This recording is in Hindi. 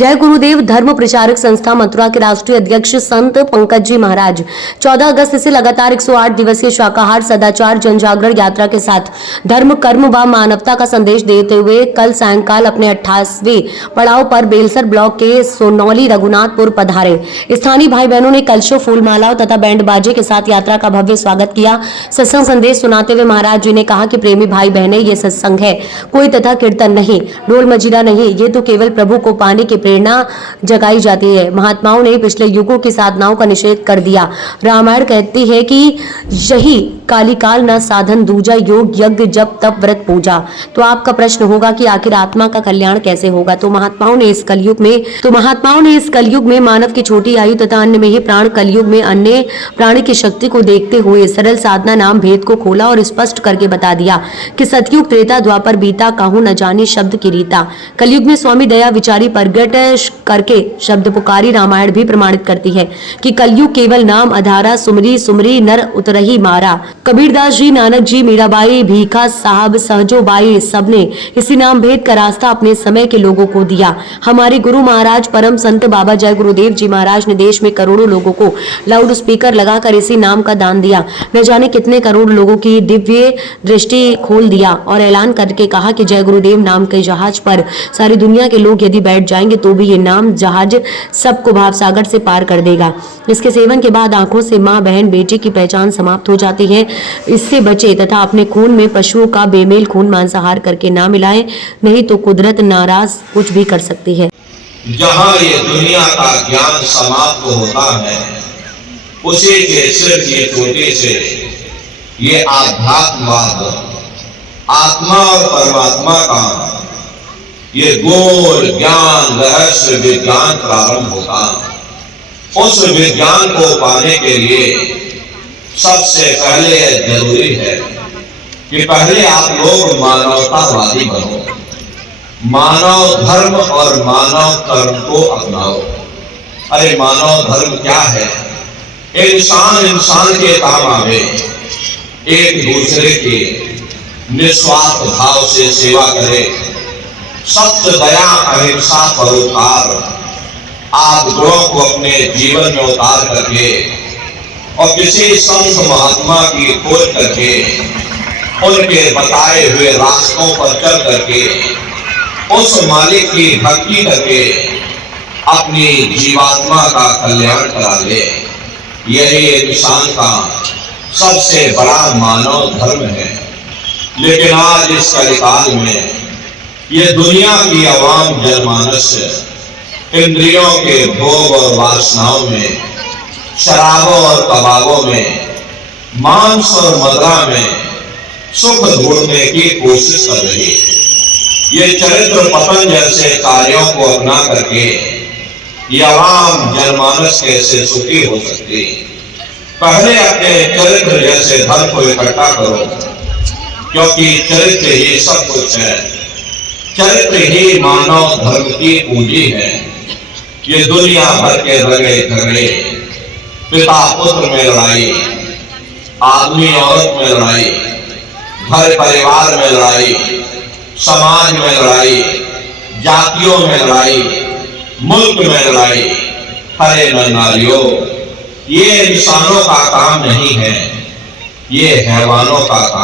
जय गुरुदेव धर्म प्रचारक संस्था मथुरा के राष्ट्रीय अध्यक्ष संत पंकज जी महाराज 14 अगस्त से लगातार 108 दिवसीय शाकाहार सदाचार जनजागरण यात्रा के साथ धर्म कर्म व मानवता का संदेश देते हुए कल सायंकाल अपने 28वें पड़ाव पर बेलसर ब्लॉक के सोनौली रघुनाथपुर पधारे। स्थानीय भाई बहनों ने कलशों फूलमालाओं तथा बैंड बाजे के साथ यात्रा का भव्य स्वागत किया। सत्संग संदेश सुनाते हुए महाराज जी ने कहा कि प्रेमी भाई बहने, ये सत्संग है, कोई तथा कीर्तन नहीं, ढोल मजीरा नहीं, ये तो केवल प्रभु को पाने की प्रेरणा जगाई जाती है। महात्माओं ने पिछले युगों की साधनाओं का निषेध कर दिया। रामायण कहती है कि यही कालिकाल न साधन दूजा, योग यज्ञ जप तप व्रत पूजा। तो आपका प्रश्न होगा कि आखिर आत्मा का कल्याण कैसे होगा। तो महात्माओं ने इस कलयुग में मानव की छोटी आयु तथा अन्य में ही प्राण कलयुग में अन्य प्राणी की शक्ति को देखते हुए सरल साधना नाम भेद को खोला और स्पष्ट करके बता दिया कि सतयुग त्रेता द्वापर बीता, कहूं न जानी शब्द की रीता। कलयुग में स्वामी दया विचारी प्रगट करके शब्द पुकारी रामायण भी प्रमाणित करती है कि कलयुग केवल नाम आधारा, सुमरी सुमरी नर उतरही मारा। कबीरदास जी, नानक जी, मीराबाई, भीखा साहब, सहजो बाई, सबने इसी नाम भेद का रास्ता अपने समय के लोगों को दिया। हमारे गुरु महाराज परम संत बाबा जय गुरुदेव जी महाराज ने देश में करोड़ों लोगों को लाउड स्पीकर लगाकर इसी नाम का दान दिया। न जाने कितने करोड़ लोगों की दिव्य दृष्टि खोल दिया और ऐलान करके कहा कि जय गुरुदेव नाम के जहाज पर सारी दुनिया के लोग यदि बैठ जाएंगे तो भी ये नाम जहाज सबको भाव सागर से पार कर देगा। इसके सेवन के बाद आंखों से माँ बहन बेटे की पहचान समाप्त हो जाती है। इससे बचे तथा अपने खून में पशुओं का बेमेल खून मांसाहार करके ना मिलाएं, नहीं तो कुदरत नाराज कुछ भी कर सकती है। जहाँ ये दुनिया का ज्ञान समाप्त होता है, उसी के सिर्फ ये छोटे से ये आध्यात्मवाद, आत्मा और परमात्मा का ये गोल ज्ञान रहस्य विज्ञान प्रारंभ होगा। उस विज्ञान को पाने के लिए सबसे पहले जरूरी है कि पहले आप लोग मानवतावादी बनो, मानव धर्म और मानव कर्म को अपनाओ। अरे मानव धर्म क्या है? इंसान के काम आवे, एक दूसरे की निस्वार्थ भाव से सेवा करे, सत्य दया अहिंसा परोपकार आदि गुणों को अपने जीवन में उतार करके और किसी संत महात्मा की खोज करके उनके बताए हुए रास्तों पर चल करके उस मालिक की भक्ति करके अपनी जीवात्मा का कल्याण करा ले, यही इंसान का सबसे बड़ा मानव धर्म है। लेकिन आज इस कलिकाल में ये दुनिया की आवाम जनमानस इंद्रियों के भोग और वासनाओं में, शराबों और कबाबों में, मांस और मदिरा में सुख ढूंढने की कोशिश कर रही है। ये चरित्र पतन जैसे कार्यों को अपना करके ये आवाम जनमानस कैसे सुखी हो सकती? पहले अपने चरित्र जैसे धन को इकट्ठा करो, क्योंकि चरित्र ही सब कुछ है। चरित्र ही मानव धर्म की पूंजी है। ये दुनिया भर के रगड़े झगड़े, पिता पुत्र में लड़ाई, आदमी औरत में लड़ाई, घर परिवार में लड़ाई, समाज में लड़ाई, जातियों में लड़ाई, मुल्क में लड़ाई, हरे नारियों, ये इंसानों का काम नहीं है, ये हैवानों का काम